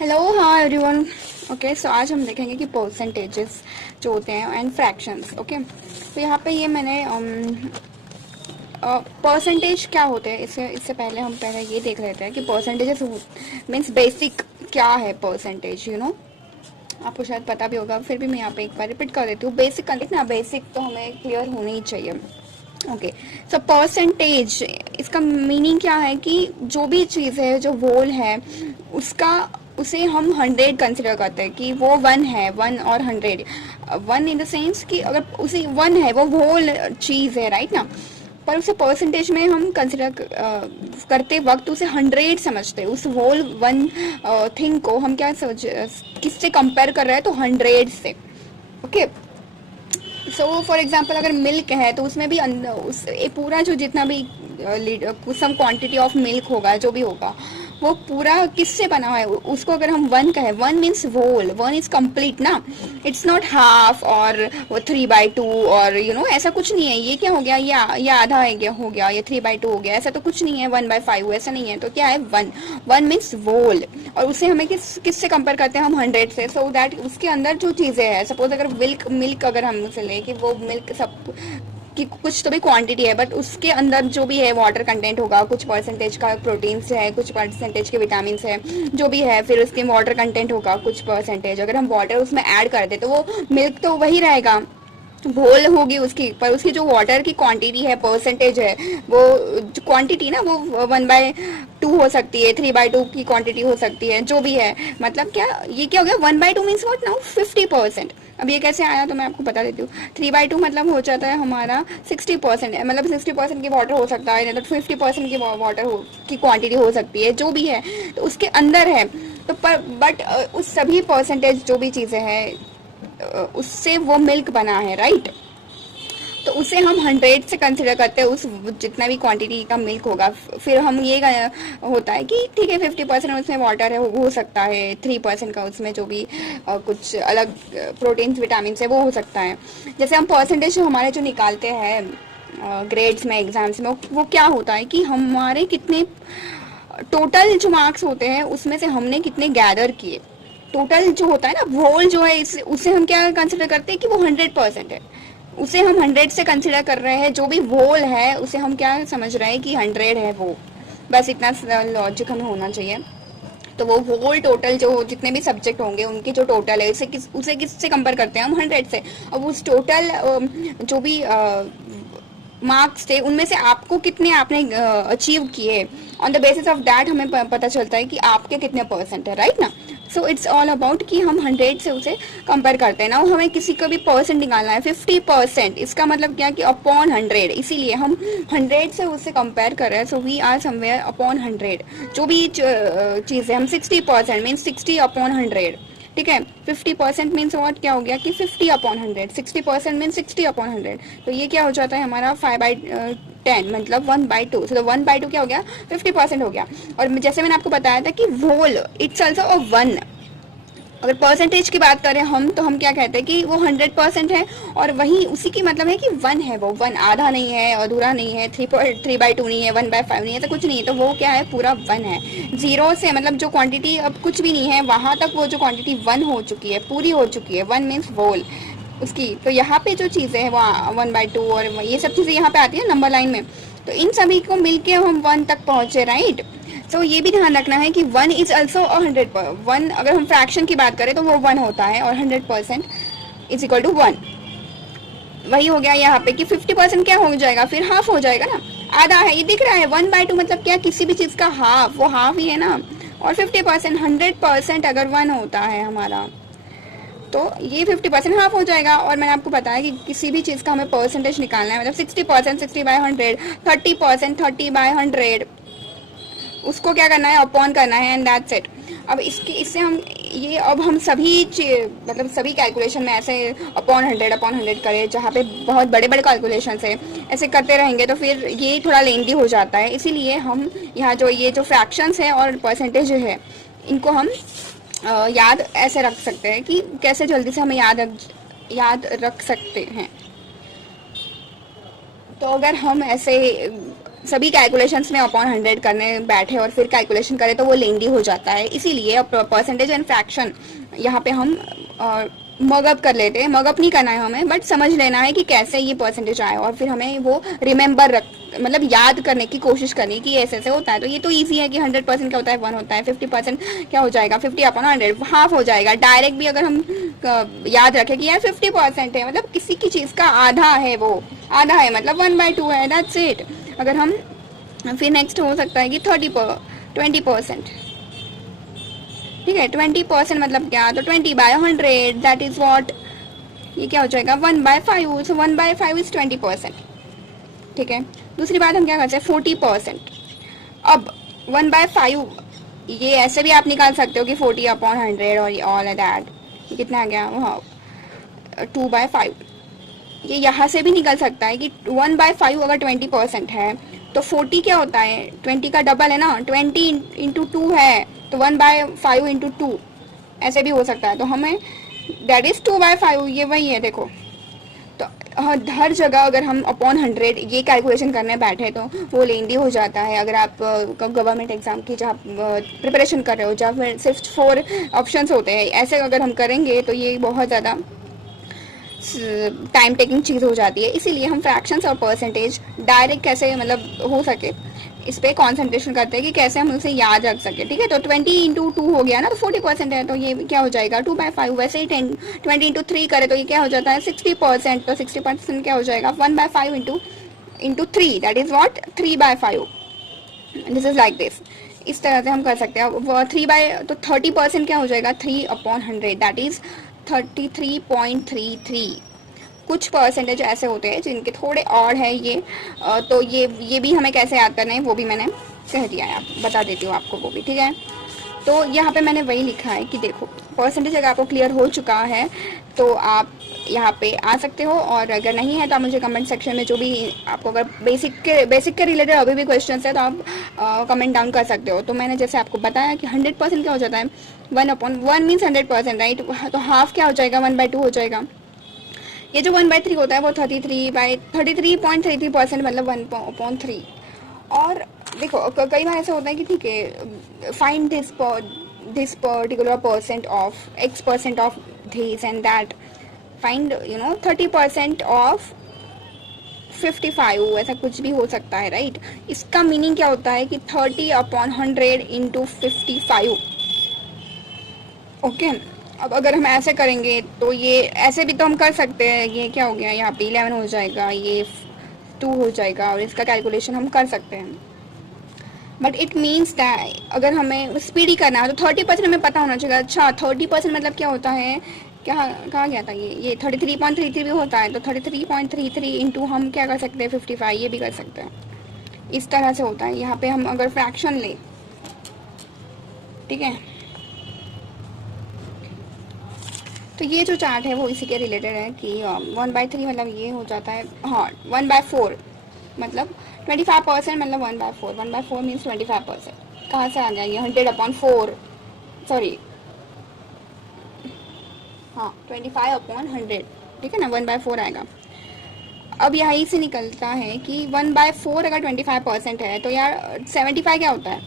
Hello, हाँ everyone. Okay, सो आज हम देखेंगे कि परसेंटेजेस जो होते हैं एंड फ्रैक्शंस। ओके, तो यहाँ पे ये मैंने परसेंटेज क्या होते हैं, इससे पहले हम पहले ये देख लेते हैं कि परसेंटेजेस मीन्स बेसिक क्या है परसेंटेज। आपको शायद पता भी होगा, फिर भी मैं यहाँ पे एक बार रिपीट कर देती हूँ। बेसिक कंसेप्ट ना, बेसिक तो हमें क्लियर होना ही चाहिए। ओके, सो परसेंटेज, इसका मीनिंग क्या है कि जो भी चीज़ है, जो होल है, उसका उसे हम 100 कंसिडर करते हैं कि वो 1 है। 1 और 100, 1 इन द सेंस कि अगर उसे 1 है, वो होल चीज़ है, राइट ना। पर उसे परसेंटेज में हम कंसिडर करते वक्त उसे 100 समझते हैं। उस होल 1 थिंग को हम क्या समझ, किससे कंपेयर कर रहे हैं, तो 100 से। ओके, सो फॉर एग्जाम्पल अगर मिल्क है तो उसमें भी उस पूरा जो जितना भी सम क्वांटिटी ऑफ मिल्क होगा, जो भी होगा, वो पूरा किससे बना है, उसको अगर हम 1 कहें, 1 मीन्स होल, 1 इज कंप्लीट ना। इट्स नॉट हाफ और 3/2 और ऐसा कुछ नहीं है। ये क्या हो गया, ये आधा है, क्या हो गया, ये 3/2 हो गया, ऐसा तो कुछ नहीं है। 1/5 ऐसा नहीं है। तो क्या है, 1 1 मीन्स होल। और उसे हमें किससे कंपेयर करते हैं, हम 100 से। सो दैट उसके अंदर जो चीज़ें हैं, सपोज अगर मिल्क अगर हम उसे लें कि वो मिल्क सब कि कुछ तो भी क्वांटिटी है, बट उसके अंदर जो भी है वाटर कंटेंट होगा, कुछ परसेंटेज का प्रोटीन्स है, कुछ परसेंटेज के विटामिन है, जो भी है, फिर उसके वाटर कंटेंट होगा कुछ परसेंटेज। अगर हम वाटर उसमें ऐड कर दे तो वो मिल्क तो वही रहेगा, घोल होगी उसकी, पर उसकी जो वाटर की क्वांटिटी है, परसेंटेज है, वो जो क्वांटिटी ना, वो 1/2 हो सकती है, 3/2 की क्वांटिटी हो सकती है, जो भी है। मतलब क्या, ये क्या हो गया, 1/2 मीन्स वॉट नाउ, 50%। अब ये कैसे आया तो मैं आपको बता देती हूँ। 3/2 मतलब हो जाता है हमारा 60%, मतलब 60% की वाटर हो सकता है, नहीं तो 50% की वाटर की क्वांटिटी हो सकती है, जो भी है, तो उसके अंदर है। तो पर बट उस सभी परसेंटेज जो भी चीज़ें हैं, उससे वो मिल्क बना है, राइट। तो उसे हम 100 से कंसिडर करते हैं, उस जितना भी क्वांटिटी का मिल्क होगा। फिर हम ये होता है कि ठीक है, 50% उसमें वाटर है, हो सकता है 3% का उसमें जो भी कुछ अलग प्रोटीन विटामिन है, वो हो सकता है। जैसे हम परसेंटेज हमारे जो निकालते हैं ग्रेड्स में, एग्जाम्स में, वो क्या होता है कि हमारे कितने टोटल जो मार्क्स होते हैं उसमें से हमने कितने गैदर किए। टोटल जो होता है ना, होल जो है, उसे हम क्या कंसिडर करते हैं कि वो 100% है। उसे हम 100 से कंसिडर कर रहे हैं। जो भी होल है उसे हम क्या समझ रहे हैं कि 100 है वो। बस इतना लॉजिक हमें होना चाहिए। तो वो होल टोटल जो जितने भी सब्जेक्ट होंगे उनकी जो टोटल है, उसे किससे कंपेयर करते हैं हम, 100 से। अब उस टोटल जो भी मार्क्स थे उनमें से आपको कितने आपने अचीव किए, on the basis of that हमें पता चलता है कि आपके कितने परसेंट है, राइट ना। सो इट्स ऑल अबाउट कि हम 100 से उसे कंपेयर करते हैं ना। हमें किसी का भी परसेंट निकालना है, 50%, इसका मतलब क्या कि अपॉन 100, इसीलिए हम 100 से उसे कंपेयर कर रहे हैं। So we are somewhere upon 100। जो भी चीज़ है, हम 60% मीन्स 60/100, ठीक है। 50% मीन्स वॉट, क्या हो गया कि 50/100, 60% मीन्स 60/100। तो ये क्या हो जाता है हमारा 5/10, मतलब 1/2। तो 1/2 क्या हो गया, 50% हो गया। और जैसे मैंने आपको बताया था कि वोल इट्स ऑल्सो अ 1। अगर परसेंटेज की बात करें हम, तो हम क्या कहते हैं कि वो 100% है। और वही उसी की मतलब है कि 1 है, वो 1 आधा नहीं है, अधूरा नहीं है, 3/2 नहीं है, 1/5 नहीं है, तो कुछ नहीं है। तो वो क्या है, पूरा 1 है। जीरो से मतलब जो क्वांटिटी अब कुछ भी नहीं है, वहां तक वो जो क्वांटिटी 1 हो चुकी है, पूरी हो चुकी है। 1 मीन्स होल उसकी। तो यहाँ पे जो चीज़ें हैं वो 1/2 और ये सब चीज़ें यहाँ पे आती है नंबर लाइन में। तो इन सभी को मिलके हम 1 तक पहुंचे, राइट। सो ये भी ध्यान रखना है कि 1 इज ऑल्सो 100%। अगर हम फ्रैक्शन की बात करें तो वो 1 होता है, और 100% इज इक्वल टू 1। वही हो गया यहाँ पे कि 50% क्या हो जाएगा, फिर हाफ हो जाएगा ना। आधा है, ये दिख रहा है 1/2 मतलब क्या, किसी भी चीज़ का हाफ, वो हाफ ही है ना। और 50%, 100% अगर 1 होता है हमारा, तो ये 50% हाफ हो जाएगा। और मैंने आपको बताया कि किसी भी चीज़ का हमें परसेंटेज निकालना है, मतलब 60%, 60/100, 30%, 30/100, उसको क्या करना है, अपॉन करना है, एंड दैट्स इट। अब इससे हम ये, अब हम सभी मतलब सभी कैलकुलेशन में ऐसे अपॉन 100 करें, जहाँ पे बहुत बड़े बड़े कैलकुलेशन है, ऐसे करते रहेंगे तो फिर ये थोड़ा लेंदी हो जाता है। इसीलिए हम यहाँ जो ये जो फ्रैक्शंस है और परसेंटेज है, इनको हम याद ऐसे रख सकते हैं कि कैसे जल्दी से हमें याद रख सकते हैं। तो अगर हम ऐसे सभी कैलकुलेशंस में अपॉन 100 करने बैठे और फिर कैलकुलेशन करें तो वो लेंदी हो जाता है, इसीलिए परसेंटेज एंड फ्रैक्शन यहाँ पे हम मगअप कर लेते हैं। मगअप नहीं करना है हमें, बट समझ लेना है कि कैसे ये परसेंटेज आया और फिर हमें वो रिमेंबर रख मतलब याद करने की कोशिश करनी कि ऐसे ऐसे होता है। तो ये तो इजी है कि 100% क्या होता है 1 होता है, 50% क्या हो जाएगा 50/100 हाफ हो जाएगा। डायरेक्ट भी अगर हम याद रखें कि यार 50% है मतलब किसी की चीज़ का आधा है, वो आधा है मतलब 1/2 है, दैट्स इट। अगर हम फिर नेक्स्ट हो सकता है कि 20%, ठीक है 20% मतलब क्या, तो 20/100 दैट इज व्हाट, ये क्या हो जाएगा 1/5, सो 1/5 इज 20%, ठीक है। दूसरी बात हम क्या करते हैं 40%। अब 1/5 ये ऐसे भी आप निकाल सकते हो कि 40/100 और ऑल दैट, ये कितना आ गया 2/5। ये यहाँ से भी निकल सकता है कि 1/5 अगर 20% है तो 40 क्या होता है 20 का डबल है ना, 20 × 2 है तो 1/5 × 2 ऐसे भी हो सकता है। तो हमें दैट इज 2/5, ये वही है देखो। तो हर जगह अगर हम अपॉन 100 ये कैलकुलेशन करने बैठे तो वो लेंदी हो जाता है। अगर आप गवर्नमेंट एग्जाम की जहाँ प्रिपरेशन कर रहे हो जहाँ फिर सिर्फ 4 ऑप्शंस होते हैं, ऐसे अगर हम करेंगे तो ये बहुत ज़्यादा टाइम टेकिंग चीज़ हो जाती है। इसीलिए हम फ्रैक्शंस और परसेंटेज डायरेक्ट कैसे मतलब हो सके इस पर कॉन्सेंट्रेशन करते हैं कि कैसे हम उसे याद रख सके, ठीक है। तो 20 × 2 हो गया ना, तो 40% है तो ये क्या हो जाएगा 2/5। वैसे ही 20 × 3 करे तो ये क्या हो जाता है 60%, तो 60% क्या हो जाएगा 1/5 × 3 that is what 3/5। This is like this, इस तरह से हम कर सकते हैं। 30% क्या हो जाएगा 3/100 दैट इज 33.33। कुछ परसेंटेज ऐसे होते हैं जिनके थोड़े और है ये तो ये भी हमें कैसे याद करना है वो भी मैंने कह दिया है, बता देती हूँ आपको वो भी, ठीक है। तो यहाँ पे मैंने वही लिखा है कि देखो परसेंटेज अगर आपको क्लियर हो चुका है तो आप यहाँ पे आ सकते हो, और अगर नहीं है तो आप मुझे कमेंट सेक्शन में जो भी आपको अगर बेसिक के रिलेटेड अभी भी क्वेश्चन है तो आप कमेंट डाउन कर सकते हो। तो मैंने जैसे आपको बताया कि 100% क्या हो जाता है 1/1 मीन्स 100%, राइट। तो हाफ क्या हो जाएगा 1/2 हो जाएगा। ये जो 1/3 होता है वो 33.33% मतलब 1/3। और देखो कई बार ऐसा होता है कि ठीक है find this particular percent of x% of this and that, find 30% of 55, ऐसा कुछ भी हो सकता है, राइट। इसका मीनिंग क्या होता है कि 30/100 × 55, ओके। अब अगर हम ऐसे करेंगे तो ये ऐसे भी तो हम कर सकते हैं। ये क्या हो गया यहाँ पे 11 हो जाएगा, ये 2 हो जाएगा, और इसका कैलकुलेशन हम कर सकते हैं। बट इट मीन्स दैट अगर हमें स्पीड ही करना है तो 30% हमें पता होना चाहिए। अच्छा 30% मतलब क्या होता है, क्या कहा गया था ये 33.33 भी होता है। तो 33.33 इंटू हम क्या कर सकते हैं 55, ये भी कर सकते हैं। इस तरह से होता है। यहाँ पे हम अगर फ्रैक्शन लें, ठीक है, तो ये जो चार्ट है वो इसी के रिलेटेड है कि 1/3 मतलब ये हो जाता है 1/4 मतलब 25% मतलब 1/4, 1/4 मीन्स 25%। कहाँ से आ गया ये 100/4, सॉरी 25/100, ठीक है ना, 1/4 आएगा। अब यही से निकलता है कि 1/4 अगर 25% है तो यार 75 क्या होता है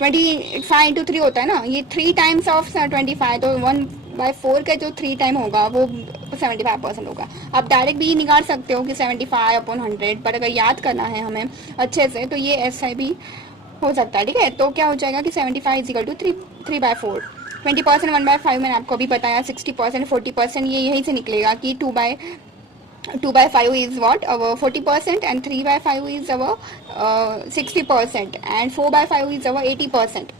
25 × 3 होता है ना, ये 3 टाइम्स ऑफ 25, तो 1/4 का जो 3 टाइम होगा वो 75% होगा। आप डायरेक्ट भी निकाल सकते हो कि 75/100, पर अगर याद करना है हमें अच्छे से तो ये ऐसा भी हो सकता है, ठीक है। तो क्या हो जाएगा कि 75 = 3/4। 20% 1/5 मैंने आपको अभी बताया, 60% 40% ये यही से निकलेगा कि 2/5 is what our 40% and 3/5 is our 60% and 4/5 is our 80%।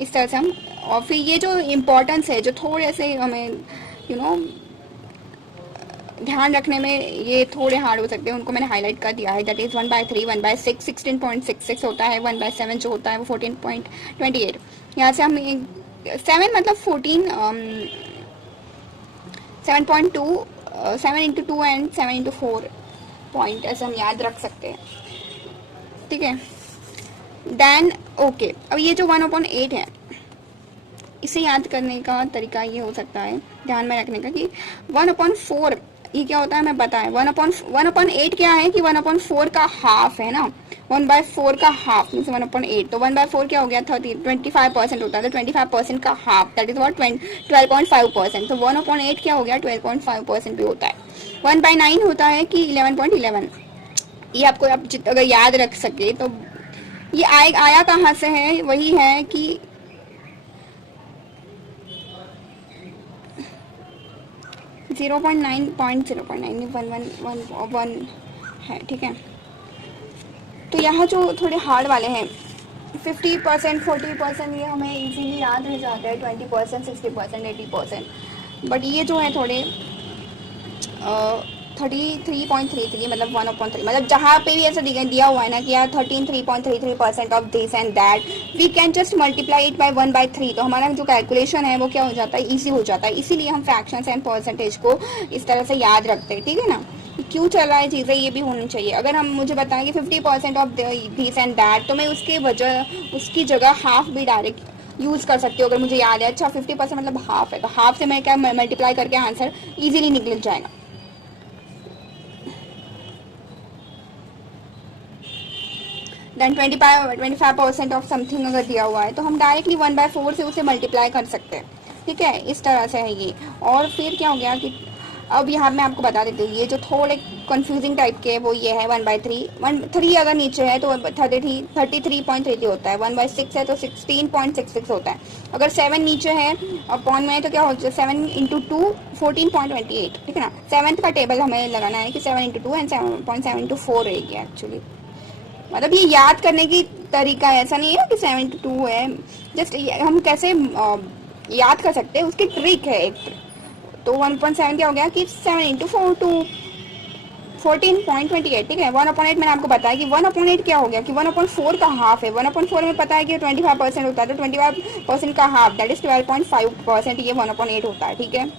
इस तरह से हम, और फिर ये जो इम्पोर्टेंस है जो थोड़े से हमें ध्यान रखने में ये थोड़े हार्ड हो सकते हैं, उनको मैंने हाईलाइट कर दिया है। दैट इज 1/3, 1/6 16.66 होता है, 1/7 जो होता है वो 14.28। यहाँ से हम 7 मतलब 14 7.2 7 × 2 एंड 7 × 4 पॉइंट ऐसे हम याद रख सकते हैं, ठीक है। देन ओके, अब ये जो 1/8 है इसे याद करने का तरीका ये हो सकता है ध्यान में रखने का कि 1/4 ये क्या होता है हमें पता है, 1/8 क्या है कि 1/4 का हाफ है ना, 1/4 का हाफ मीन्स 1/8, तो 1/4 क्या हो गया, 25% होता है, तो 25% का हाफ दैट इज वॉट 12.5%, तो 1/8 क्या हो गया 12.5% भी होता है। 1/9 होता है कि 11.11। ये आपको आप अगर याद रख सके तो ये आया कहाँ से है, वही है कि 0.9 है, ठीक है। तो यहाँ जो थोड़े हार्ड वाले हैं 50%, 40%, ये हमें इजीली याद रह जाते हैं, 20%, 60%, 80%, बट ये जो है थोड़े 33.33 मतलब 1/3, मतलब जहाँ पे भी ऐसा दिया हुआ है ना कि यार 13.33% of this and that, we can just multiply it by 1/3, तो हमारा जो कैलकुलेशन है वो क्या हो जाता है, इजी हो जाता है। इसीलिए हम फ्रैक्शंस एंड परसेंटेज को इस तरह से याद रखते हैं, ठीक है ना। क्यों चल रहा है चीज़ें ये भी होनी चाहिए। अगर हम मुझे बताएं कि 50% ऑफ दिस एंड दैट, तो मैं उसकी जगह हाफ भी डायरेक्ट यूज़ कर सकती हूँ अगर मुझे याद है। अच्छा 50% मतलब हाफ है, तो हाफ से मैं क्या मल्टीप्लाई करके आंसर इजीली निकल जाएगा। देन 25% ऑफ समथिंग अगर दिया हुआ है तो हम डायरेक्टली 1/4 से उसे मल्टीप्लाई कर सकते हैं, ठीक है। इस तरह से है ये। और फिर क्या हो गया कि अब यहाँ मैं आपको बता देती हूँ, ये जो थोड़े कंफ्यूजिंग टाइप के वो ये है 1/3, 3 अगर नीचे है तो 33.33 होता है, 1/6 है तो 16.66 होता है, अगर 7 नीचे है अपॉन में तो क्या हो जाए 7 इंटू 2 14.28, ठीक है ना। 7th का टेबल हमें लगाना है कि 7 इंटू 2 एंड 7.7 इंटू 4 रहेगी एक्चुअली, मतलब ये याद करने की तरीका है, ऐसा नहीं है कि 7 to 2 है, जस्ट हम कैसे याद कर सकते हैं उसकी ट्रिक है एक। तो 1.7 क्या हो गया कि 7 इंटू 4 टू 14.28, ठीक है। 1/8 मैंने आपको बताया कि 1/8 क्या हो गया कि 1/4 का हाफ है, 1/4 में पता है कि 25% होता है, तो 25% का हाफ दैट इज 12.5%, ये 1/8 होता है, ठीक है।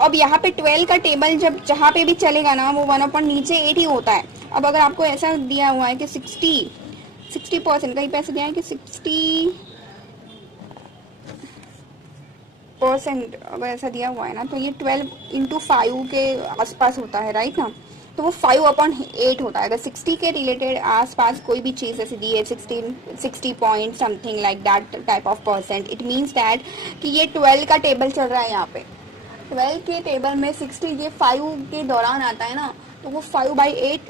अब यहाँ पे 12 का टेबल जब जहाँ पे भी चलेगा ना वो 1/, नीचे 8 ही होता है। अब अगर आपको ऐसा दिया हुआ है कि 60% कहीं पे ऐसा दिया है कि 60% अगर ऐसा दिया हुआ है ना, तो ये 12 इंटू 5 के आसपास होता है, राइट ना। तो वो 5/8 होता है। अगर 60 के रिलेटेड आसपास कोई भी चीज़ ऐसी दी है 60 point something like that type of percent, it means that कि ये 12 का टेबल चल रहा है यहाँ पे। 12 के टेबल में 60 ये 5 के दौरान आता है ना, तो वो 5/8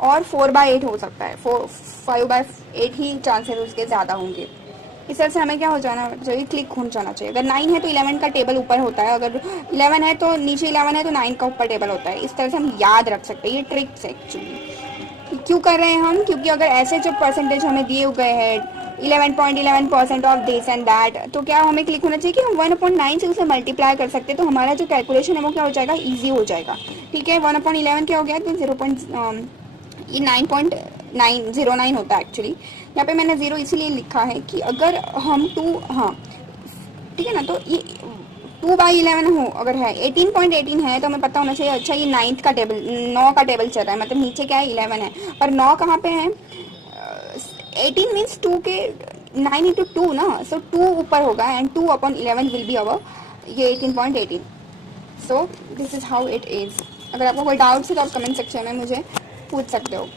और 4/8 हो सकता है, 5/8 ही चांसेस उसके ज़्यादा होंगे। इस तरह से हमें क्या हो जाना चाहिए, क्लिक हो जाना चाहिए। अगर 9 है तो 11 का टेबल ऊपर होता है, अगर 11 है तो नीचे 11 है तो 9 का ऊपर टेबल होता है। इस तरह से हम याद रख सकते हैं, ये ट्रिक्स है एक्चुअली। क्यों कर रहे हैं हम, क्योंकि अगर ऐसे जो परसेंटेज हमें दिए गए हैं 11.11% ऑफ दिस एंड दैट, तो क्या हमें क्लिक होना चाहिए कि हम 1/9 से उसे मल्टीप्लाई कर सकते हैं, तो हमारा जो कैलकुलेशन है वो क्या हो जाएगा, ईजी हो जाएगा, ठीक है। 1/11 क्या हो गया तो ये 9.909 होता है एक्चुअली। यहाँ पे मैंने 0 इसीलिए लिखा है कि अगर हम 2, हाँ ठीक है ना, तो ये 2/11 हो अगर है 18.18 है तो हमें पता होना चाहिए अच्छा ये 9th का टेबल 9 का टेबल चल रहा है, मतलब नीचे क्या है 11 है और 9 कहाँ पे है, 18 मीन्स 2 के 9 इंटू 2 ना, सो 2 ऊपर होगा एंड 2/11 विल बी अवर ये 18.18। So this is how it is. अगर आपको कोई डाउट्स है तो आप कमेंट सेक्शन में मुझे पूछ सकते हो।